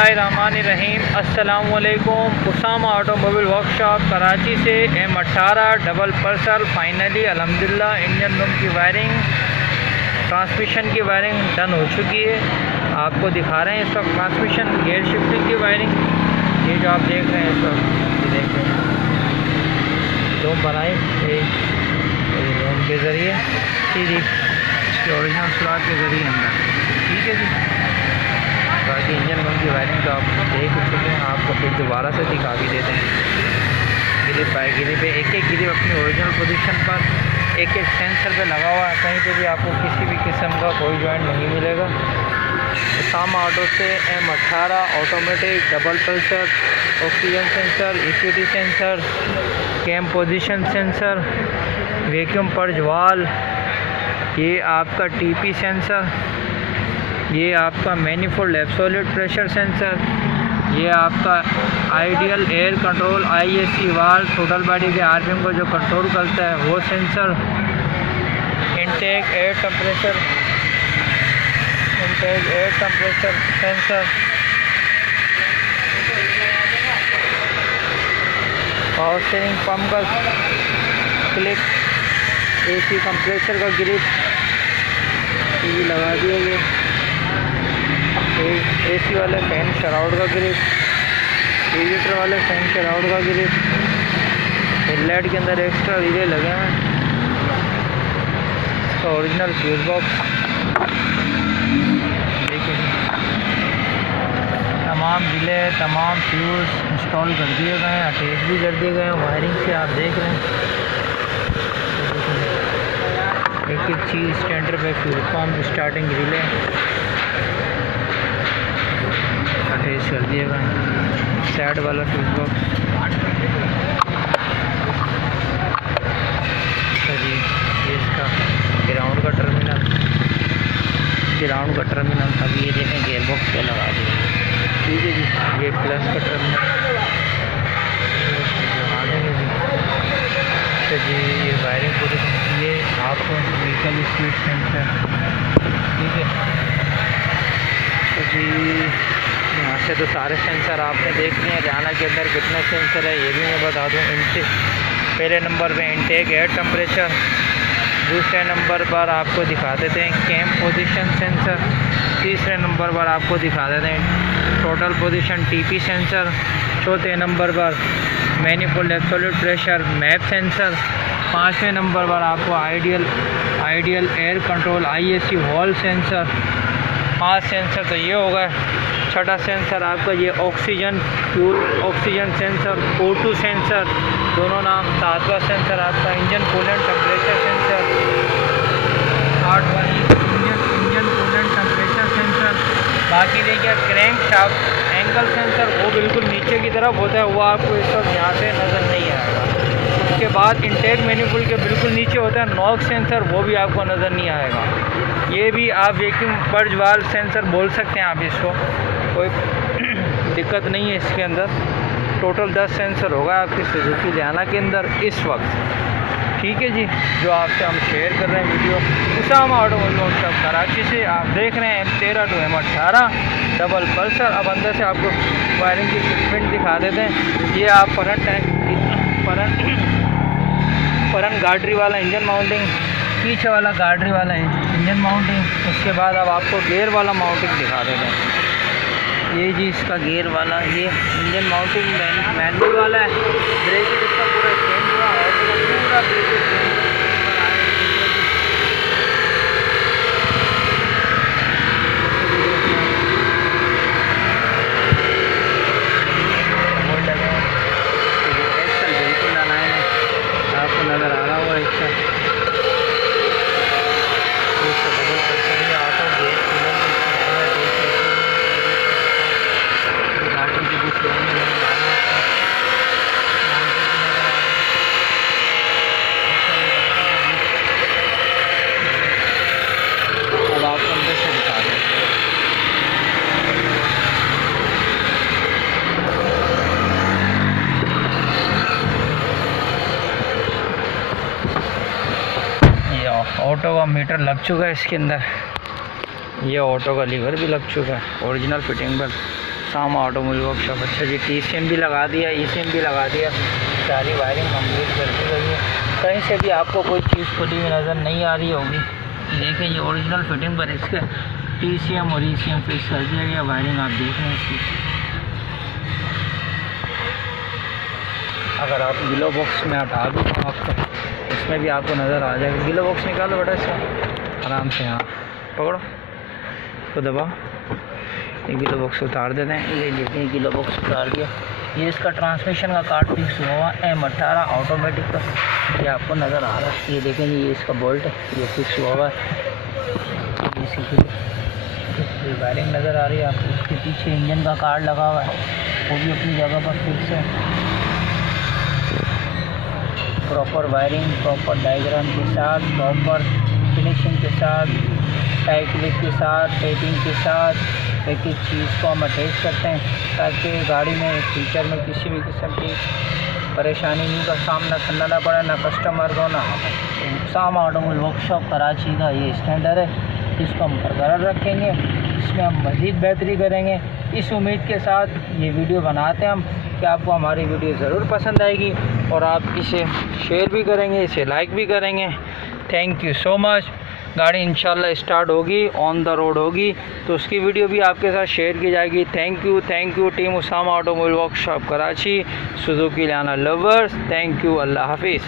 बिस्मिल्लाहिर्रहमानिर्रहीम। अस्सलामुअलैकुम। Usama automobile workshop Karachi से M18 डबल पल्सर फाइनली अल्हम्दुलिल्लाह इंजन रूम की वायरिंग, ट्रांसमिशन की वायरिंग डन हो चुकी है। आपको दिखा रहे हैं इस वक्त ट्रांसमिशन गियर शिफ्टिंग की वायरिंग। ये जो आप देख रहे हैं इस वक्त, ये देख रहे हैं रूम बनाई रूम के ज़रिए सीधी इसके ओरिजिनल स्लॉट के ज़रिए अंदर। ठीक है जी। बाकी इंजन रूम की वायरिंग तो आप देख चुके हैं, आपको फिर दोबारा से दिखा भी देते हैं। गिरिप बाय गिरिप पे एक गिरिप अपनी ओरिजिनल पोजीशन पर एक सेंसर पे लगा हुआ है। कहीं पे भी आपको किसी भी किस्म का कोई जॉइंट नहीं मिलेगा। उसामा ऑटो से M18 automatic double pulsar, oxygen sensor, equity sensor, cam position sensor, vacuum purge valve, ये आपका TP सेंसर, ये आपका मैनिफोल्ड एब्सोल्यूट प्रेशर सेंसर, ये आपका आइडियल एयर कंट्रोल IAC वाल, टोटल बॉडी के RPM को जो कंट्रोल करता है वो sensor, intake air temperature sensor, power steering pump का क्लिक, AC कंप्रेसर का ग्रिप ये लगा दिया गया, AC वाले फैन शराउड का ग्रिप, रेडिएटर वाले फैन शराउड का ग्रिप, हेडलाइट के अंदर एक्स्ट्रा रिले लगे हैं, इसका ओरिजिनल फ्यूज बॉक्स। देखिए तमाम रिले, तमाम फ्यूज इंस्टॉल कर दिए गए हैं, अटैच भी कर दिए गए हैं वायरिंग से। आप देख रहे हैं एक एक चीज़ स्टैंडर्ड पे fuse pump, starting relay attach कर दिए गए। साइड वाला फ्यूज बॉक्स जी, ये इसका ग्राउंड का टर्मिनल, अभी ये देखें गेयर बॉक्स पे लगा दिया। ठीक है जी। ये प्लस का टर्मिनल लगा देंगे जी। तो जी ये वायरिंग पूरी, ये आपको व्हीकल स्पीड सेंसर। ठीक है। तो जी यहाँ से तो सारे सेंसर आपने देख लिए हैं। जाना के अंदर कितने सेंसर है ये भी मैं बता दूँ। पहले नंबर पे इनटेक एयर टेम्परेचर, दूसरे नंबर पर आपको दिखा देते हैं कैम पोजीशन सेंसर, तीसरे नंबर पर आपको दिखा देते हैं टोटल पोजीशन TP सेंसर, चौथे नंबर पर manifold absolute pressure map sensor, पाँचवें नंबर पर आपको ideal air control IAC wall sensor. 5 sensor तो ये होगा। छठा सेंसर आपका ये ऑक्सीजन सेंसर, O2 सेंसर, दोनों नाम। 7वां सेंसर आपका इंजन कूलेंट टेम्परेचर सेंसर, 8वां इंजन कूलेंट टेम्परेचर सेंसर। बाकी देखिए क्रैंक शाफ्ट एंगल सेंसर वो बिल्कुल नीचे की तरफ होता है, वो आपको इस वक्त यहाँ से नज़र नहीं आएगा। उसके बाद इंटेक मैनिफोल्ड के बिल्कुल नीचे होता है नॉक सेंसर, वो भी आपको नज़र नहीं आएगा। ये भी आप वैक्यूम पर्ज वाल सेंसर बोल सकते हैं आप इसको, कोई दिक्कत नहीं है इसके अंदर। टोटल 10 सेंसर होगा आपकी सुजुकी ज़ाना के अंदर इस वक्त। ठीक है जी। जो आपसे हम शेयर कर रहे हैं video Usama automobile workshop Karachi से। आप देख रहे हैं M13 to M18 double Pulsar. अब अंदर से आपको वायरिंग की फिटमेंट दिखा देते हैं। ये आप फ्रंट गार्डरी वाला इंजन माउंटिंग, पीछे वाला गार्डरी वाला इंजन माउंटिंग। उसके बाद अब आपको गेयर वाला माउंटिंग दिखा देते हैं। ये जी इसका गेयर वाला, ये इंजन माउंटिंग मैनुअल वाला है। ब्रेक इसका पूरा चेंज हुआ है, पूरा ब्रेक बिल्कुल लगाए आपको नज़र आ रहा होगा। इसका अब आपको अंदर से दिखा दें। ये ऑटो का मीटर लग चुका है इसके अंदर। ये ऑटो का लीवर भी लग चुका है ओरिजिनल फिटिंग पर। Usama automobile workshop. अच्छा जी, TCM भी लगा दिया, eSIM भी लगा दिया, सारी वायरिंग कंप्लीट कर दी गई है। कहीं से भी आपको कोई चीज़ खुली हुई नज़र नहीं आ रही होगी। देखें ये ओरिजिनल फिटिंग पर इसके TCM और eSIM फिक्स कर दिया गया। वायरिंग आप देख रहे हैं इसकी। अगर आप गिलो बॉक्स में हटा दूँ आपको, इसमें भी आपको नज़र आ जाएगा। गिलो बॉक्स निकालो बेटा इसका आराम से, यहाँ पकड़ो तो दबाओ, ये गिलो बॉक्स उतार देते हैं। ये देखिए गिलो बॉक्स उतार दिया। ये इसका ट्रांसमिशन का कार्ड फिक्स हुआ हुआ M18 ऑटोमेटिक का, ये आपको नज़र आ रहा है। ये देखें ये इसका बोल्ट है, ये फिक्स हुआ हुआ है। ये वायरिंग नज़र आ रही है आपको। उसके पीछे इंजन का कार्ड लगा हुआ है, वो भी अपनी जगह पर फिक्स है। प्रॉपर वायरिंग, प्रॉपर डायग्राम के साथ, प्रॉपर फिनिशिंग के साथ, टाई क्लिप के साथ, टेपिंग के साथ एक एक चीज़ को हम अटैच करते हैं ताकि गाड़ी में फ्यूचर में किसी भी किस्म की परेशानी नहीं का सामना करना ना पड़े, ना कस्टमर को ना हमें। उसामा ऑटोमोबाइल वर्कशॉप कराची का ये स्टैंडर्ड है, इसको हम बरकरार रखेंगे, इसमें हम मज़ीद बेहतरी करेंगे। इस उम्मीद के साथ ये वीडियो बनाते हैं हम कि आपको हमारी वीडियो ज़रूर पसंद आएगी और आप इसे शेयर भी करेंगे, इसे लाइक भी करेंगे। Thank you so much. गाड़ी इंशाल्लाह स्टार्ट होगी, ऑन द रोड होगी, तो उसकी वीडियो भी आपके साथ शेयर की जाएगी। Thank you team Usama automobile workshop Karachi, Suzuki Liana lovers. Thank you, अल्लाह हाफिज़।